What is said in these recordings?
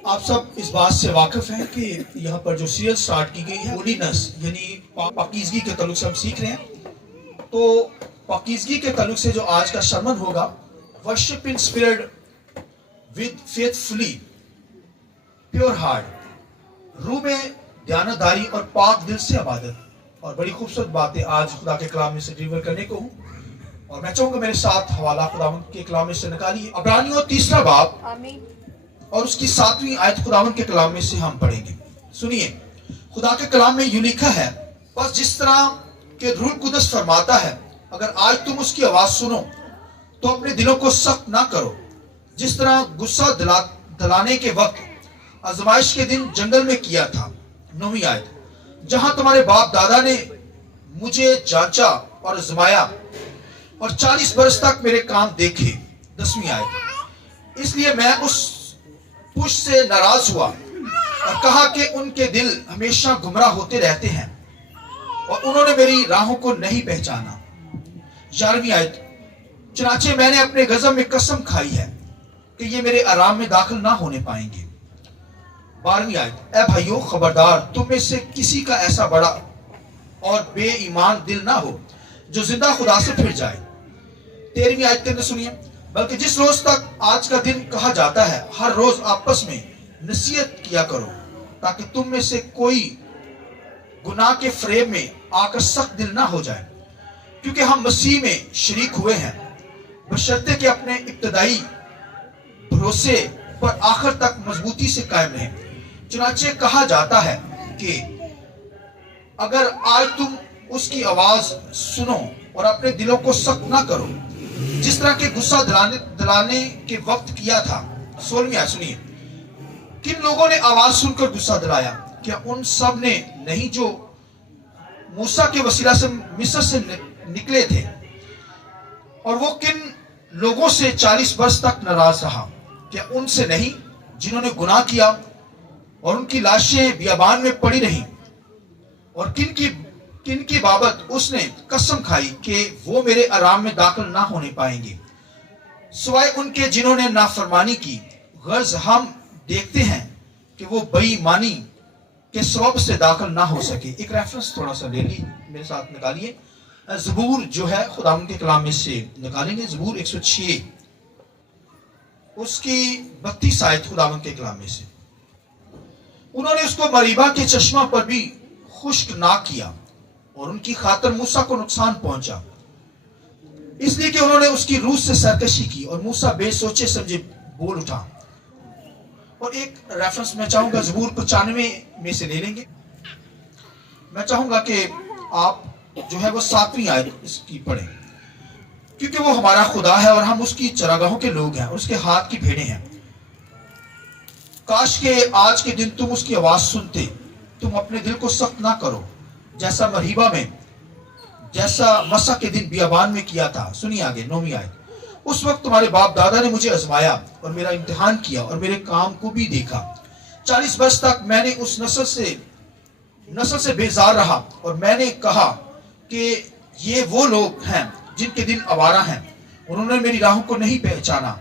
आप सब इस बात से वाकिफ हैं कि यहाँ पर जो सीरियल स्टार्ट की गई है होलीनेस यानी पाकीज़गी के तल्लुक से हम सीख रहे हैं। तो पाकीज़गी के तल्लुक से जो आज का सरमन होगा, worship in spirit with faithfully pure heart, रूह में दयानतदारी और पाक दिल से इबादत। और बड़ी खूबसूरत बातें आज खुदा के कलाम में से डिलीवर करने को हूँ, और मैं चाहूंगा मेरे साथ हवाला खुदावंद के कलाम में से निकालिए। अब्रानियों 3 बाब और उसकी 7वीं आयत खुदावंद के कलाम में से हम पढ़ेंगे। सुनिए, खुदा के कलाम में यूं लिखा है, बस जिस तरह के रूह कुदस फरमाता है, अगर आज तुम उसकी आवाज सुनो तो अपने दिलों को सख्त ना करो, जिस तरह गुस्सा दिलाने के वक्त आजमाइश के दिन जंगल में किया था। 9वीं आयत, जहां तुम्हारे बाप दादा ने मुझे जांचा और आजमाया और 40 बरस तक मेरे काम देखे। 10वीं आयत, इसलिए मैं उस पुरुष से नाराज हुआ और कहा कि उनके दिल हमेशा गुमराह होते रहते हैं और उन्होंने मेरी राहों को नहीं पहचाना। 11वीं आयत, चनाचे मैंने अपने गज़ब में कसम खाई है कि ये मेरे आराम में दाखिल ना होने पाएंगे। 12वीं आयत, ए भाइयों खबरदार, तुम में से किसी का ऐसा बड़ा और बेईमान दिल ना हो जो जिंदा खुदा से फिर जाए। 13वीं आयत के अंदर सुनिए, बल्कि जिस रोज तक आज का दिन कहा जाता है, हर रोज आपस में नसीहत किया करो, ताकि तुम में से कोई गुनाह के फ्रेब में आकर सख्त दिल ना हो जाए, क्योंकि हम मसीह में शरीक हुए हैं, बशर्ते कि अपने इब्तदाई भरोसे पर आखिर तक मजबूती से कायम रहें। चुनाचे कहा जाता है कि अगर आज तुम उसकी आवाज सुनो और अपने दिलों को सख्त ना करो, जिस तरह के गुस्सा दिलाने के वक्त किया था। 16वीं आयत सुनिए, किन लोगों ने आवाज सुनकर गुस्सा दिलाया? क्या उन सब ने नहीं जो मूसा के वसीला से मिस्र से निकले थे? और वो किन लोगों से 40 वर्ष तक नाराज रहा? क्या उनसे नहीं जिन्होंने गुनाह किया और उनकी लाशें बियाबान में पड़ी रहीं? और किन की बाबत उसने कसम खाई कि वो मेरे आराम में दाखिल ना होने पाएंगे, सिवाय उनके जिन्होंने नाफरमानी की। गर्ज हम देखते हैं कि वो बेईमानी के सबब से दाखिल ना हो सके। एक रेफरेंस थोड़ा सा ले ली, मेरे साथ निकालिए। ज़बूर जो है खुदावंद के कलाम में से निकालेंगे, ज़बूर 106 उसकी 32 आयत खुदावंद के कलाम में से। उन्होंने उसको मरीबा के चश्मा पर भी खुश्क ना किया और उनकी खातर मूसा को नुकसान पहुंचा, इसलिए कि उन्होंने उसकी रूह से सरकशी की और मूसा बेसोचे समझे बोल उठा। और एक रेफरेंस मैं चाहूंगा, ज़बूर 95 में से ले लेंगे। मैं चाहूंगा कि आप जो है वो 7वीं आयत इसकी पढ़ें, क्योंकि वो हमारा खुदा है और हम उसकी चरागाहों के लोग हैं, उसके हाथ की भेड़ें हैं। काश के आज के दिन तुम उसकी आवाज सुनते, तुम अपने दिल को सख्त ना करो, जैसा मरीबा में, जैसा मसा के दिन बियाबान में किया था। सुनिए आगे 9वीं आयत, उस वक्त तुम्हारे बाप दादा ने मुझे आजमाया और मेरा इम्तिहान किया और मेरे काम को भी देखा। 40 वर्ष तक मैंने उस नस्ल से बेजार रहा और मैंने कहा कि ये वो लोग हैं जिनके दिल आवारा हैं, उन्होंने मेरी राहों को नहीं पहचाना।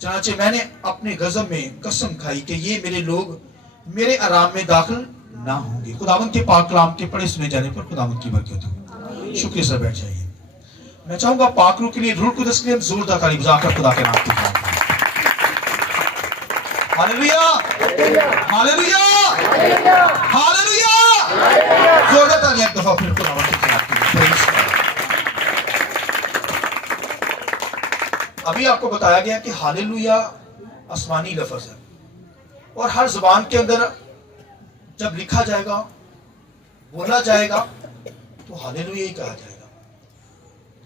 चनाचे मैंने अपने गज़ब में कसम खाई कि ये मेरे लोग मेरे आराम में दाखिल ना होंगे। खुदावंद के पाक कलाम के पढ़े सुने जाने पर खुदावंद की बरकत हो। शुक्रिया सर, बैठ जाइए। मैं चाहूंगा पाक रूह के लिए रूह कुदस के लिए जोरदार ताली बजाकर खुदा के नाम की हालेलुया, हालेलुया, हालेलुया। जोरदार ताली एक दफा फिर खुदावंद के नाम की। अभी आपको बताया गया कि हालेलुया आसमानी लफ्ज है और हर जुबान के अंदर जब लिखा जाएगा, बोला जाएगा, तो हालेलुया ही कहा जाएगा,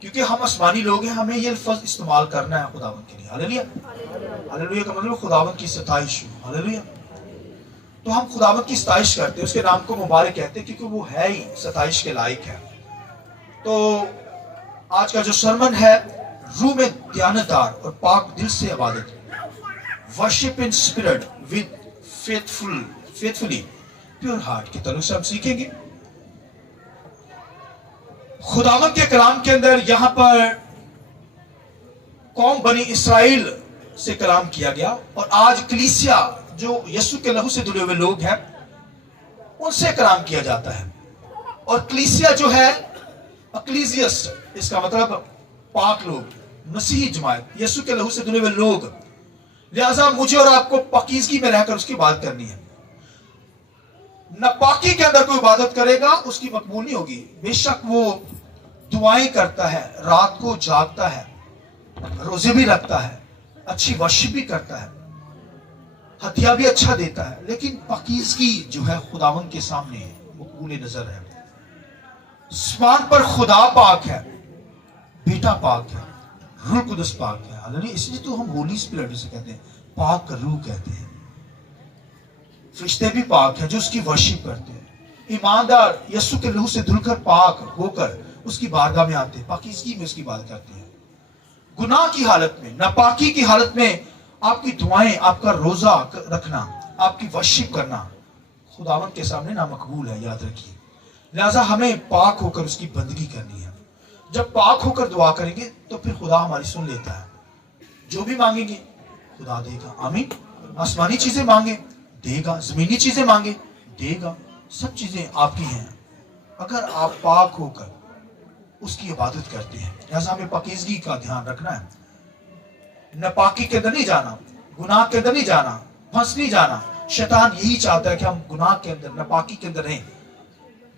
क्योंकि हम आसमानी लोग हैं, हमें ये लफ्ज इस्तेमाल करना है खुदावंद के लिए। हालेलुया, हालेलुया का मतलब खुदावंद की सताइश। हालेलुया, तो हम खुदावंद की सताइश करते हैं, उसके नाम को मुबारक कहते हैं, क्योंकि वो है ही सताइश के लायक है। तो आज का जो सरमन है, रूह में दयानतदार और पाक दिल से इबादत, worship in spirit with faithfully pure heart के तरफ से हम सीखेंगे। खुदावंद के कलाम के अंदर यहां पर कौम बनी इस्राइल से कलाम किया गया और आज कलीसिया जो यीशु के लहू से धुले हुए लोग हैं उनसे कलाम किया जाता है। और क्लीसिया जो है, अक्लीसियस, इसका मतलब पाक लोग, मसीही जमात, यीशु के लहू से धुले हुए लोग। लिहाजा मुझे और आपको पाकीज़गी में रहकर उसकी बात करनी है। नापाकी के अंदर कोई इबादत करेगा उसकी मकबूल नहीं होगी। बेशक वो दुआएं करता है, रात को जागता है, रोजे भी रखता है, अच्छी वर्शिप भी करता है, हथिया भी अच्छा देता है, लेकिन पाकीज़गी जो है खुदावन के सामने मकबूल नजर है। आसमान पर खुदा पाक है, बेटा पाक है, रूह कुदस पाक है। हालांकि इसलिए तो हम होली स्पिरिट से कहते हैं, पाक रूह कहते हैं। फरिश्ते भी पाक है जो उसकी वर्शिप करते हैं। ईमानदार यीशु के लहू से धुलकर पाक होकर उसकी बारगाह में आते हैं, पाकीज़गी में उसकी बात करते हैं। गुनाह की हालत में, नापाकी की हालत में आपकी दुआएं, आपका रोजा रखना, आपकी वर्शिप करना खुदावन के सामने नामकबूल है, याद रखिए। लिहाजा हमें पाक होकर उसकी बंदगी करनी है। जब पाक होकर दुआ करेंगे तो फिर खुदा हमारी सुन लेता है। जो भी मांगेंगे खुदा देगा। आमीन। आसमानी चीजें मांगे देगा, जमीनी चीजें मांगे देगा। सब चीजें आपकी हैं अगर आप पाक होकर उसकी इबादत करते हैं। लिहाजा हमें पाकीज़गी का ध्यान रखना है। नापाकी के अंदर नहीं जाना, गुनाह के अंदर नहीं जाना, फंस नहीं जाना। शैतान यही चाहता है कि हम गुनाह के अंदर, नापाकी के अंदर रहें,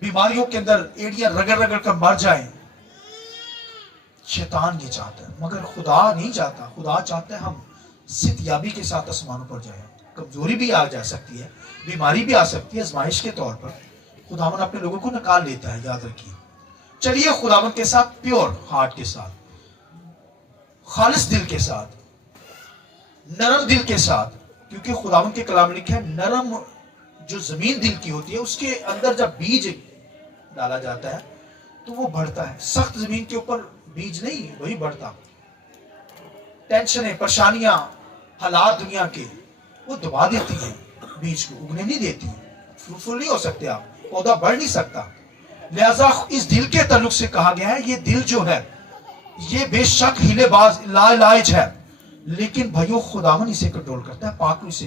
बीमारियों के अंदर एड़ियां रगड़ रगड़ कर मर जाएं। शैतान ये चाहता है, मगर खुदा नहीं चाहता। खुदा चाहता है हम सितयाबी के साथ आसमानों पर जाएं। कमजोरी भी आ जा सकती है, बीमारी भी आ सकती है, आजमाइश के तौर पर खुदावन अपने लोगों को निकाल लेता है, याद रखिए। चलिए खुदावन के साथ प्योर हार्ट के साथ, खालिस दिल के साथ, नरम दिल के साथ, क्योंकि खुदावन के कलाम में लिखा है नरम जो जमीन दिल की होती है उसके अंदर जब बीज डाला जाता है तो वो बढ़ता है। सख्त जमीन के ऊपर बीज नहीं वही बढ़ता। टेंशनें, परेशानियां, हालात दुनिया के वो दबा देती हैं, बीज को उगने नहीं देती, फ्रूटफुल नहीं हो सकते आप, पौधा बढ़ नहीं सकता। लिहाजा इस दिल के ताल्लुक से कहा गया है, ये दिल जो है ये बेशक हीलेबाज लाइलाज है, लेकिन भाइयों खुदावन इसे कंट्रोल करता है, पाक इसे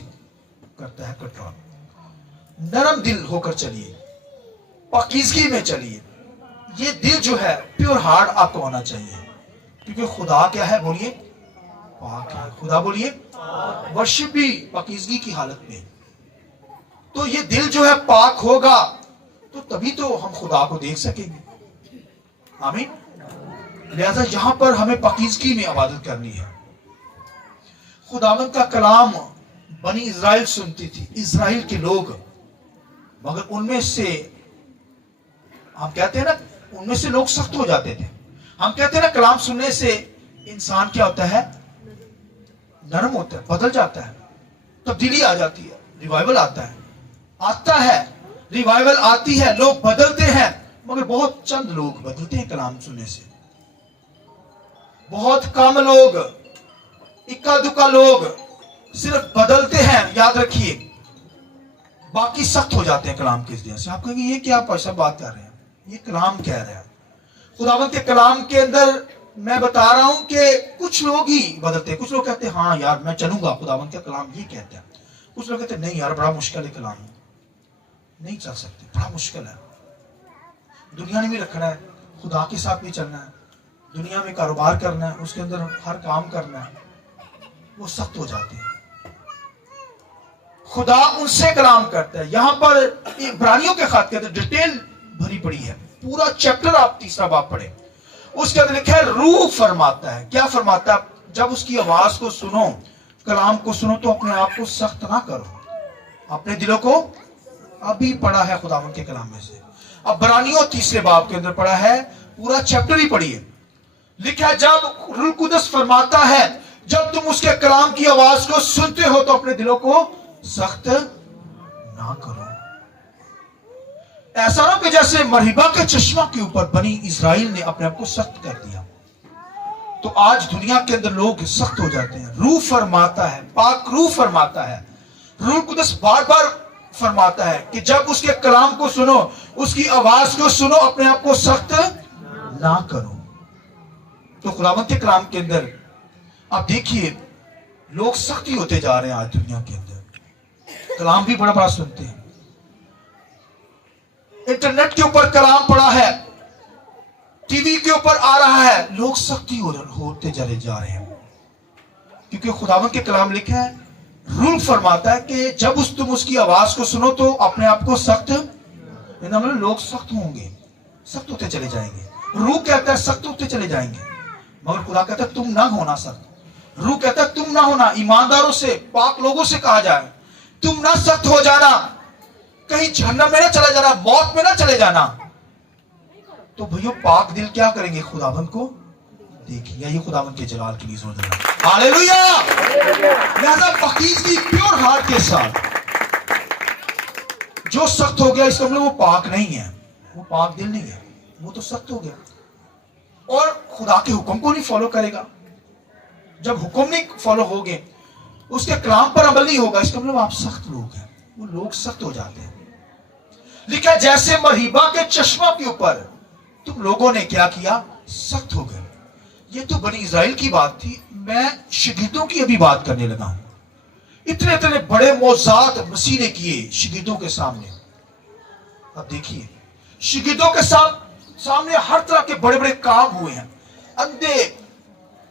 करता है कंट्रोल। नरम दिल होकर चलिए, पाकीज़गी में चलिए। ये दिल जो है प्योर हार्ट आपको होना चाहिए, क्योंकि खुदा क्या है बोलिए? पाक है। खुदा बोलिए वर्शिप भी पाकीज़गी की हालत में। तो ये दिल जो है पाक होगा तो तभी तो हम खुदा को देख सकेंगे। आमीन। लिहाजा यहां पर हमें पाकीज़गी में इबादत करनी है। खुदावंद का कलाम बनी इज़राइल सुनती थी, इज़राइल के लोग, मगर उनमें से हम कहते हैं ना, उनमें से लोग सख्त हो जाते थे। हम कहते हैं ना कलाम सुनने से इंसान क्या होता है? नरम होता है, बदल जाता है, तब्दीली आ जाती है, रिवाइवल आता है, रिवाइवल आती है, लोग बदलते हैं। मगर बहुत चंद लोग बदलते हैं कलाम सुनने से, बहुत कम लोग, इक्का दुक्का लोग सिर्फ बदलते हैं, याद रखिए। बाकी सख्त हो जाते हैं कलाम के वजह से। आप कहेंगे ये क्या पैसा बात कर रहे हैं, ये कलाम कह रहे हैं। खुदावंद के कलाम के अंदर मैं बता रहा हूं कि कुछ लोग ही बदलते हैं। कुछ लोग कहते हैं हाँ यार मैं चलूंगा, खुदावंद का कलाम ये कहते हैं। कुछ लोग कहते हैं नहीं यार बड़ा मुश्किल है कलाम, नहीं चल सकते, बड़ा मुश्किल है। दुनिया में भी रखना है, खुदा के साथ भी चलना है, दुनिया में कारोबार करना है, उसके अंदर हर काम करना है, वो सख्त हो जाते हैं। खुदा उनसे कलाम करता है। यहां पर इब्रानियों के खात के अंदर डिटेल भरी पड़ी है, पूरा चैप्टर आप तीसरा बाब पढ़े, उसके अंदर लिखा है रूह फरमाता है। क्या फरमाता है? जब उसकी आवाज को सुनो, कलाम को सुनो, तो अपने आप को सख्त ना करो, अपने दिलों को। अभी पढ़ा है खुदावंद के कलाम में से, अब इब्रानियों तीसरे बाब के अंदर पढ़ा है, पूरा चैप्टर ही पढ़िए। लिखा है जब रूह कुदस फरमाता है, जब तुम उसके कलाम की आवाज को सुनते हो तो अपने दिलों को सख्त ना करो। ऐसा ना कि जैसे मरीबा के चश्मा के ऊपर बनी इज़राइल ने अपने आप को सख्त कर दिया, तो आज दुनिया के अंदर लोग सख्त हो जाते हैं। रूह फरमाता है, पाक रूह फरमाता है, रूह कुदस बार बार फरमाता है कि जब उसके कलाम को सुनो, उसकी आवाज को सुनो, अपने आप को सख्त ना करो। तो खुदावंद के कलाम के अंदर आप देखिए लोग सख्ती होते जा रहे हैं आज दुनिया के अंदर। कलाम भी बड़ा बड़ा सुनते हैं, इंटरनेट के ऊपर कलाम पड़ा है, टीवी के ऊपर आ रहा है, लोग सख्ती होते चले जा रहे हैं। क्योंकि खुदावंद के कलाम लिखा है, रूल फरमाता है कि जब तुम उसकी आवाज को सुनो तो अपने आप को सख्त, मतलब लोग सख्त होंगे, सख्त होते चले जाएंगे। रूह कहता है सख्त होते चले जाएंगे, मगर खुदा कहता है तुम ना होना सख्त। रूह कहता है तुम ना होना, ईमानदारों से, पाक लोगों से कहा जाए तुम ना सख्त हो जाना, कहीं जहन्नम में ना चले जाना, मौत में ना चले जाना। तो भैया पाक दिल क्या करेंगे? खुदाबंद को देखिए, ये खुदाबंद के जलाल के लिए जोर देना। हालेलुया। लिहाजा पाकीज़गी प्योर हार्ट के साथ, जो सख्त हो गया इसका मतलब वो पाक नहीं है, वो पाक दिल नहीं है, वो तो सख्त हो गया और खुदा के हुक्म को नहीं फॉलो करेगा। जब हुक्म नहीं फॉलो होगे, उसके कलाम पर अमल नहीं होगा, इसका मतलब आप सख्त लोग हैं। वो लोग सख्त हो जाते हैं। लिखा जैसे मरीबा के चश्मा के ऊपर तुम लोगों ने क्या किया? सख्त हो गए। ये तो बनी इज़राइल की बात थी, मैं शिगिर्दों की अभी बात करने लगा हूं। इतने इतने बड़े मौजात मसीह ने किए शिगिर्दों के सामने। अब देखिए, शिगिर्दों के सामने हर तरह के बड़े बड़े काम हुए हैं।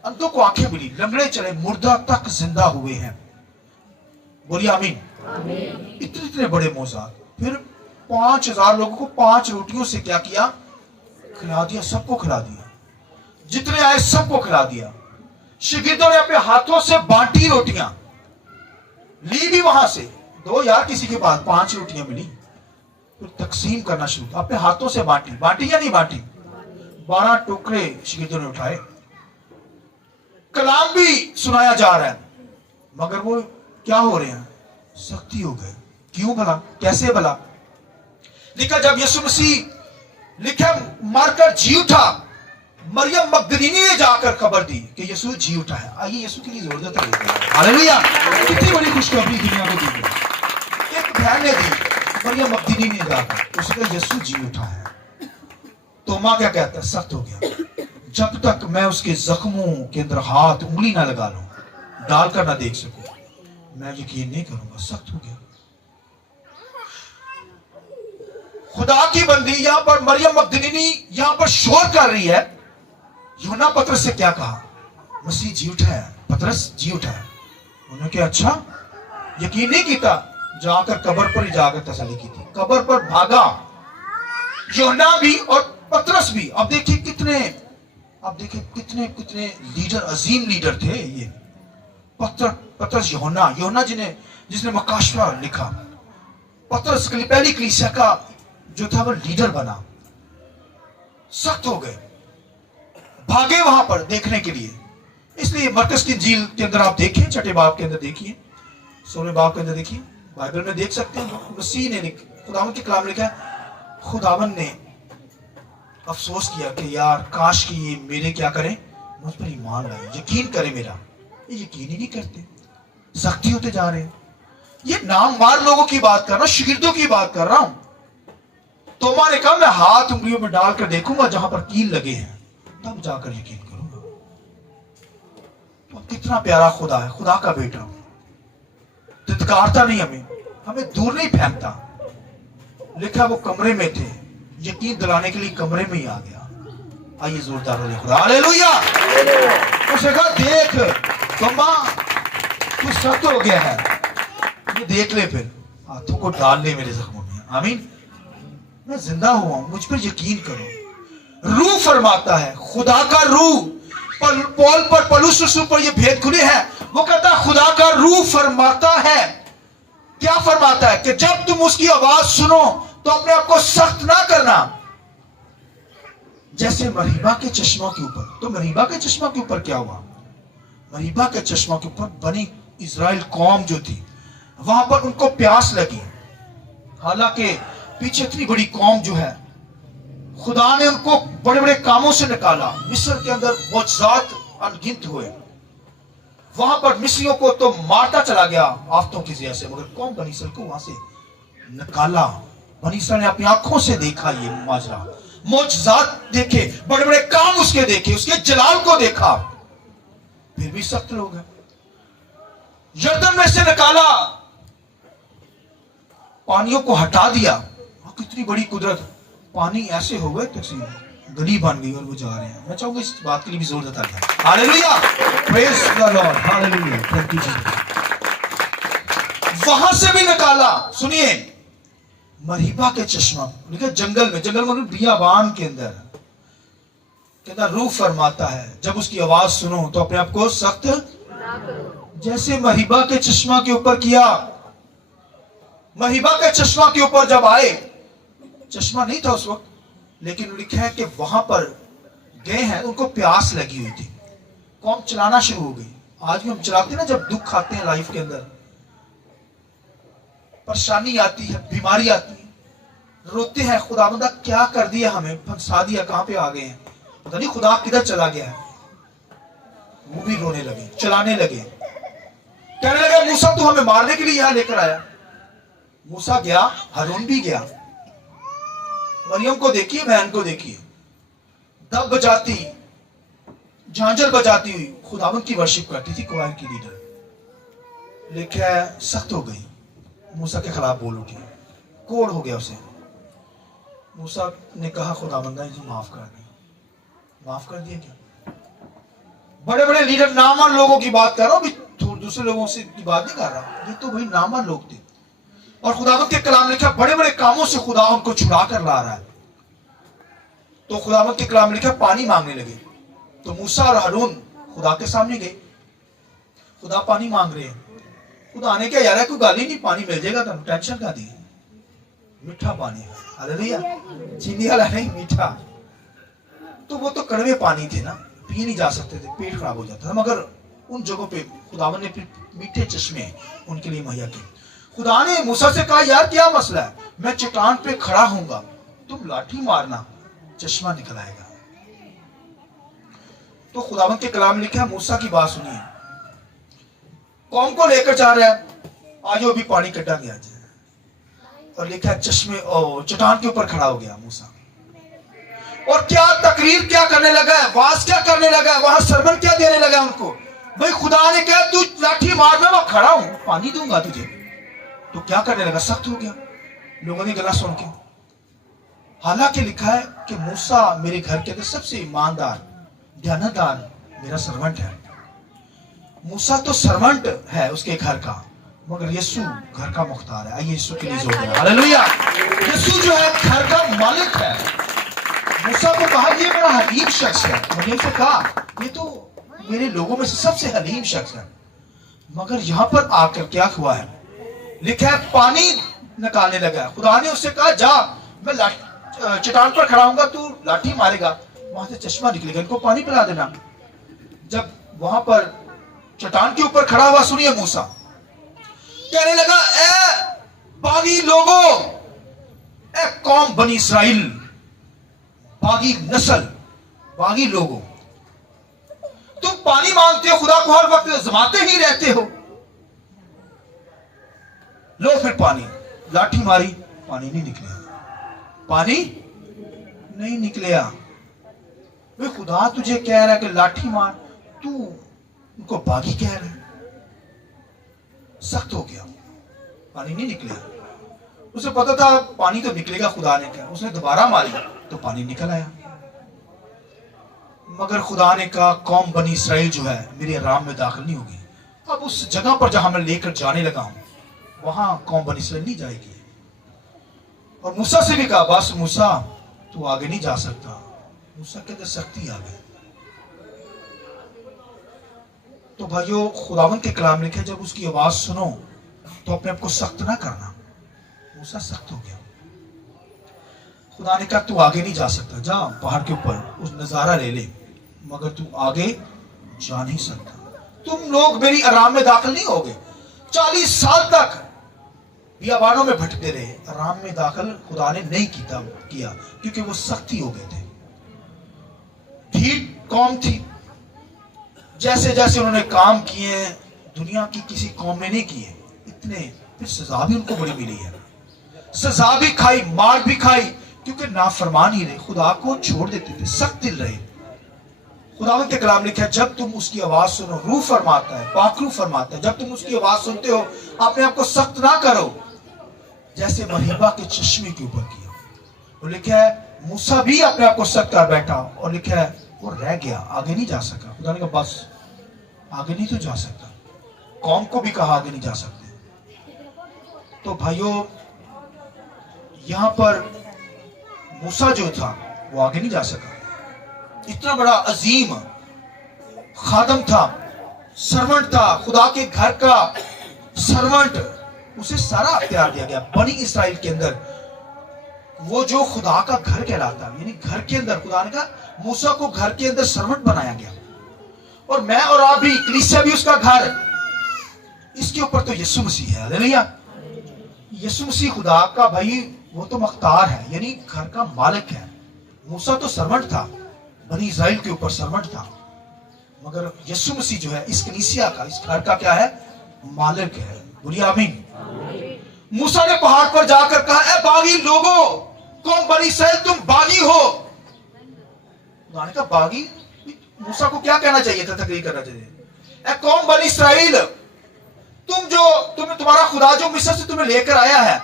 अंधों को आंखें मिली, लंगड़े चले, मुर्दा तक जिंदा हुए हैं। बोलिए आमीन। इतने इतने बड़े मौजात। फिर 5000 लोगों को 5 रोटियों से क्या किया? खिला दिया, सबको खिला दिया, जितने आए सबको खिला दिया। शिगिर्दों ने अपने हाथों से बांटी रोटियां, ली भी वहां से, दो यार किसी के पास 5 रोटियां मिली, फिर तकसीम करना शुरू, अपने हाथों से बांटी। बांटी या नहीं बांटी? 12 टुकड़े शिगिर्दों ने उठाए। कलाम भी सुनाया जा रहा है, मगर वो क्या हो रहे हैं? सख्ती हो गए। क्यों भला? कैसे भला? लिखा जब यीशु मसीह लिखा मरकर जी उठा, मरियम मगदलीनी ने जाकर खबर दी कि यीशु जी उठा है। आइए यीशु के लिए जोरदार तारीफ करें। हालेलुया। कितनी बड़ी खुशखबरी दुनिया को दी गई। एक बहन ने दी, मरियम मगदलीनी ने जाकर, उसने यीशु जी उठा है। तोमा क्या कहता है? सख्त हो गया। जब तक मैं उसके जख्मों के अंदर हाथ उंगली ना लगा लूं, डालकर ना देख सकूं, मैं यकीन नहीं करूंगा। सख्त हो गया। खुदा की बंदी यहां पर मरियम मगदलीनी यहां पर शोर कर रही है। यूहन्ना पतरस से क्या कहा? मसीह जी उठा है। पतरस जी उठा है। उन्होंने क्या? अच्छा, यकीन नहीं किया। जाकर कब्र पर ही जाकर तसल्ली की थी। कब्र पर भागा यूहन्ना भी और पतरस भी। अब देखिए कितने कितने लीडर, अजीम लीडर थे ये। पतरस, यूहन्ना जिसने मकाशवा लिखा। पतरस पहली कलीसिया का जो था वो लीडर बना। सख्त हो गए, भागे वहां पर देखने के लिए। इसलिए मरकस की इंजील के अंदर आप देखिए, 6 बाब के अंदर देखिए, 16 बाब के अंदर देखिए, बाइबल में देख सकते हैं। मसीह ने खुदावंद के कलाम लिखा है, खुदावंद ने अफसोस किया कि यार काश कि ये मेरे क्या करें? मुझ पर ईमान लाए, यकीन करें मेरा। ये यकीन ही नहीं करते, सख्ती होते जा रहे हैं। ये नाम मार लोगों की बात कर रहा हूं, शिगिर्दों की बात कर रहा हूं। तोमा ने कहा मैं हाथ उंगलियों में डालकर देखूंगा जहां पर कील लगे हैं, तब जाकर यकीन करूंगा। तो कितना प्यारा खुदा है, खुदा का बेटा। तितकारता नहीं, हमें दूर नहीं फेंकता। लिखा वो कमरे में थे, यकीन दिलाने के लिए कमरे में ही आ गया। आइए जोरदार हो, हालेलुया। उसने कहा देख तोमा, तू सख्त हो गया है, ये देख ले, फिर हाथों को डाल ले मेरे जख्मों में। आमीन। मैं जिंदा हुआ हूं, मुझ पर यकीन करो। रूह फरमाता है, खुदा का रूह पौल पर, पौलुस रसूल पर यह भेद खुले हैं। वो कहता है खुदा का रूह फरमाता है, क्या फरमाता है? कि जब तुम उसकी आवाज सुनो तो अपने आप को सख्त ना करना। जैसे मरीबा के चश्मा के ऊपर, तो मरीबा के चश्मा के ऊपर क्या हुआ? मरीबा के चश्मा के ऊपर बनी इज़राइल कौम जो थी, वहां पर उनको प्यास लगी। हालांकि पीछे इतनी बड़ी कौम जो है, खुदा ने उनको बड़े बड़े कामों से निकाला। मिस्र के अंदर मौजज़ात अनगिनत हुए। वहां पर मिस्रियों को तो मारता चला गया आफतों की वजह से, मगर कौम बनी इस्राएल को वहां से निकाला। बनी इस्राएल ने अपनी आंखों से देखा ये माजरा, मौजज़ात देखे, बड़े बड़े काम उसके देखे, उसके जलाल को देखा, फिर भी सख्त लोग हैं। यर्दन में से निकाला, पानियों को हटा दिया। कितनी बड़ी कुदरत, पानी ऐसे हो गए तकसीम गली बन गई और वो जा रहे हैं। मैं चाहूंगा इस बात के लिए भी जोर देता था। Hallelujah, praise the Lord, hallelujah, thank you Jesus. वहां से भी निकाला, सुनिए, मरीबा के चश्मा, जंगल में, जंगल में बियाबान के अंदर, कहता रूह फरमाता है जब उसकी आवाज सुनो तो अपने आप को सख्त ना करो। जैसे मरीबा के चश्मा के ऊपर किया, मरीबा के चश्मा के ऊपर जब आए, चश्मा नहीं था उस वक्त, लेकिन लिखा है कि वहां पर गए हैं, उनको प्यास लगी हुई थी, कौम चलाना शुरू हो गई। आज भी हम चलाते हैं ना, जब दुख आते हैं लाइफ के अंदर, परेशानी आती है, बीमारी आती है, रोते हैं खुदावंदा क्या कर दिया, हमें फंसा दिया, कहां पे आ गए हैं, पता नहीं खुदा किधर चला गया है। वो भी रोने लगे, चलाने लगे, कहने लगे मूसा तू हमें मारने के लिए यहां लेकर आया। मूसा गया, हारून भी गया, मरियम को देखिए, बहन को देखिए, दब बजाती, झांझर बजाती हुई खुदावंद की वर्शिप करती थी, क्वायर की लीडर। लेकिन सख्त हो गई, मूसा के खिलाफ बोल उठी, कोड़ हो गया उसे। मूसा ने कहा खुदावंदा इसे माफ कर दिया। माफ कर दिया क्या? बड़े बड़े लीडर, नामान लोगों की बात कर रहा हूं, दूसरे लोगों से की बात नहीं कर रहा, ये तो भाई नामान लोग थे। और खुदावंद के कलाम लिखा बड़े बड़े कामों से खुदा उनको छुड़ा कर ला रहा है। तो खुदावंद के कलाम लिखा पानी मांगने लगे, तो मूसा और हारून खुदा के सामने गए, खुदा पानी मांग रहे हैं। खुदा ने क्या यार कोई गाल ही नहीं, पानी मिल जाएगा, तुम टेंशन का दी, मीठा पानी, हालेलुया, चीनी वाला नहीं, मीठा। तो वो तो कड़वे पानी थे ना, पी नहीं जा सकते थे, पेट खराब हो जाता था, मगर उन जगहों पे खुदावन ने मीठे चश्मे उनके लिए मुहैया किए। खुदा ने मूसा से कहा यार क्या मसला है, मैं चट्टान पे खड़ा हूंगा, तुम लाठी मारना, चश्मा निकल आएगा। तो खुदावन के कलाम लिखा, मूसा की बात सुनिए, कौम को लेकर जा रहा है, आज वो भी पानी कटा गया जाए, और लिखा चश्मे और चट्टान के ऊपर खड़ा हो गया मूसा। और क्या तकरीर क्या करने लगा है, वाज क्या करने लगा है, वहां सरमन क्या देने लगा उनको। भाई खुदा ने कहा तू लाठी मार, मैं खड़ा हूं, पानी दूंगा तुझे, तो क्या करने लगा, सख्त हो गया लोगों ने गला सुन के। हालांकि लिखा है कि मूसा मेरे घर के सबसे ईमानदार ध्यानदार मेरा सर्वेंट है। मूसा तो सर्वेंट है उसके घर का, मगर यीशु घर का मुख्तार है। आइए यीशु के लिए जोर दें, हालेलुया। यीशु जो है घर का मालिक है। मूसा को कहा ये बड़ा हलीम शख्स है, मरियम से कहा ये तो मेरे लोगों में से सबसे हलीम शख्स है। मगर यहां पर आकर क्या हुआ है, लिखा है पानी निकालने लगा। खुदा ने उससे कहा जा, मैं चट्टान पर खड़ा हूंगा, तू लाठी मारेगा, वहां से चश्मा निकलेगा, इनको पानी पिला देना। जब वहां पर चट्टान के ऊपर खड़ा हुआ, सुनिए मूसा कहने लगा ए बागी लोगों, ए कौम बनी इसराइल, बागी नस्ल, बागी लोगों, तुम पानी मांगते हो, खुदा को हर वक्त जमाते ही रहते हो। लो फिर पानी, लाठी मारी, पानी नहीं निकला, पानी नहीं निकला। वे खुदा तुझे कह रहा है कि लाठी मार, तू उनको बागी कह रहा है। सख्त हो गया, पानी नहीं निकला। उसे पता था पानी तो निकलेगा, खुदा ने कहा, उसने दोबारा मारी तो पानी निकल आया। मगर खुदा ने कहा कौम बनी इसराइल जो है मेरे आराम में दाखिल नहीं होगी। अब उस जगह पर जहां मैं लेकर जाने लगा हूं, वहां कौम बनी इसराइल नहीं जाएगी। और मूसा से भी कहा बस मूसा तू आगे नहीं जा सकता। मूसा के अंदर सख्ती आ गई। तो भाइयों खुदावंद के कलाम लिखे, जब उसकी आवाज सुनो तो अपने आप को सख्त ना करना। मूसा सख्त हो गया। खुदा ने कहा तू आगे नहीं जा सकता, जा पहाड़ के ऊपर उस नजारा ले ले, मगर तू आगे जा नहीं सकता। तुम लोग मेरी आराम में दाखिल नहीं होगे। 40 साल तक बियाबानों में भटकते रहे, आराम में दाखिल खुदा ने नहीं किया, क्योंकि वो सख्ती हो गए थे। ढीठ कौम थी। जैसे जैसे उन्होंने काम किए दुनिया की किसी कौम ने नहीं किए इतने, फिर सजा भी उनको बड़ी मिली है। सजा भी खाई, मार भी खाई, क्योंकि नाफरमान ही रहे, खुदा को छोड़ देते थे, सख्त दिल रहे। खुदावंद के कलाम लिखा है जब तुम उसकी आवाज सुनो, रूह फरमाता है, पाक रूह फरमाता है, जब तुम उसकी आवाज सुनते हो अपने आप को सख्त ना करो। जैसे मरीबा के चश्मे के ऊपर किया। और लिखा है मूसा भी अपने आप को सख्त कर बैठा, और लिखा है वो रह गया, आगे नहीं जा सका। खुदा ने कहा बस आगे नहीं तो जा सकता, कौम को भी कहा आगे नहीं जा सकते। तो भाइयों यहां पर मूसा जो था वो आगे नहीं जा सका। इतना बड़ा अजीम खादम था, सर्वेंट था, खुदा के घर का सर्वेंट, उसे सारा अख्तियार दिया गया। बनी इस्राइल के अंदर वो जो खुदा का घर कहलाता है, यानी घर के अंदर खुदा ने कहा मूसा को घर के अंदर सर्वेंट बनाया गया। और मैं और आप भी, कलीसिया भी उसका घर। इसके ऊपर तो यीशु मसीह है। हालेलुया। यीशु मसीह खुदा का भाई वो तो मख्तार है, यानी घर का मालिक है। मूसा तो सर्वेंट था, बनी इस्राइल के ऊपर सर्वेंट था, मगर यीशु मसीह जो है इस कलीसिया का, इस घर का क्या है, मालिक है। बोलिए आमीन। मूसा ने पहाड़ पर जाकर कहा, ए बागी लोगों, कौन बनी इस्राइल तुम बागी हो। खुदा ने कहा बागी, मूसा को क्या कहना चाहिए था, तकरीर करना चाहिए, ए कौम बनी इस्राइल, तुम्हारा खुदा जो मिस्र से तुम्हें लेकर आया है,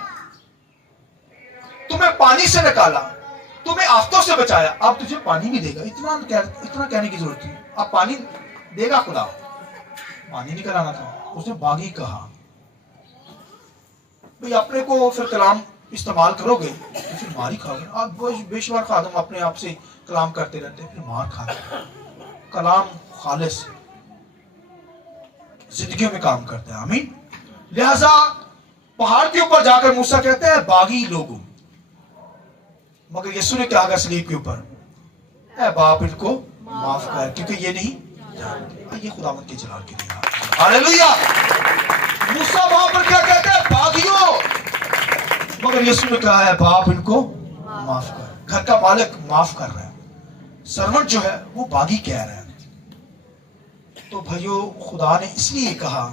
तुम्हें पानी से निकाला, तुम्हें आफतों से बचाया, अब तुझे पानी भी देगा। इतना कहने की जरूरत थी, अब पानी देगा खुदा, पानी नहीं कराना था। उसने बागी कहा। भाई अपने को फिर कलाम इस्तेमाल करोगे तो फिर मार ही खाओगे। आप बेशुमार खादम अपने आप से कलाम करते रहते हैं, फिर मार खाते। कलाम खालिस जिंदगियों में काम करता है। आमीन। लिहाजा पहाड़ के ऊपर जाकर मूसा कहते हैं बागी लोगों, मगर यीशु ने क्या कहा सलीब के ऊपर, ऐ बाप इनको माफ कर, क्योंकि ये नहीं जानते। ये खुदावंद के जलाल के लिए। हालेलुया। मूसा वहां पर क्या कहते हैं, बागियों, मगर यीशु ने कहा है बाप इनको माफ कर। घर का मालिक माफ कर रहा है, सर्वेंट जो है वो बागी कह रहा है। तो भाइयों खुदा ने इसलिए कहा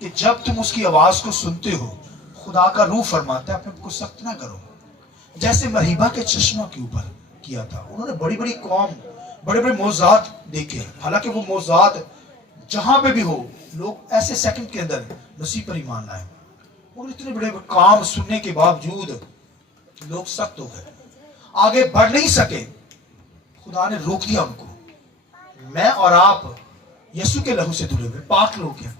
कि जब तुम उसकी आवाज को सुनते हो, खुदा का रूह फरमाता है अपने को सख्त ना करो, जैसे मरीबा के चश्मा के ऊपर किया था। उन्होंने बड़ी बड़ी कौम, बड़े बड़े मौजाद देखे, हालांकि वो मौजाद जहां पे भी हो लोग ऐसे सेकंड के अंदर मसीह पर ईमान लाए, और इतने बड़े काम सुनने के बावजूद लोग सख्त हो गए, आगे बढ़ नहीं सके। खुदा ने रोक दिया उनको। मैं और आप यीशु के लहू से धुले हुए पाक लोग हैं,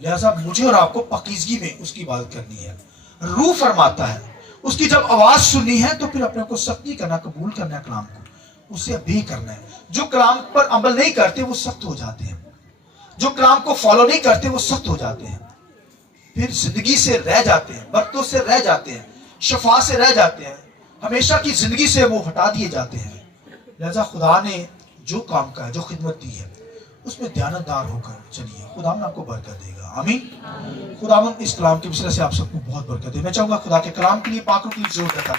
लिहाजा मुझे और आपको पाकीज़गी में उसकी इबादत करनी है। रूह फरमाता है, उसकी जब आवाज सुननी है तो फिर अपने को सख्त नहीं करना, कबूल करना है कलाम को, उसे अभी करना है। जो कलाम पर अमल नहीं करते वो सख्त हो जाते हैं, जो कलाम को फॉलो नहीं करते वो सख्त हो जाते हैं, फिर जिंदगी से रह जाते हैं, बरकतों से रह जाते हैं, शफा से रह जाते हैं, हमेशा की जिंदगी से वो हटा दिए जाते हैं। लिहाजा खुदा ने जो काम का है, जो खिदमत दी है, उसमें ध्यानदार होकर चलिए। खुदावंद आपको बरकत देगा। आमीन। खुदावंद इस कलाम के विषय से आप सबको बहुत बरकत दे। मैं चाहूंगा खुदा के कलाम के लिए पाकों की जोर देता हूं।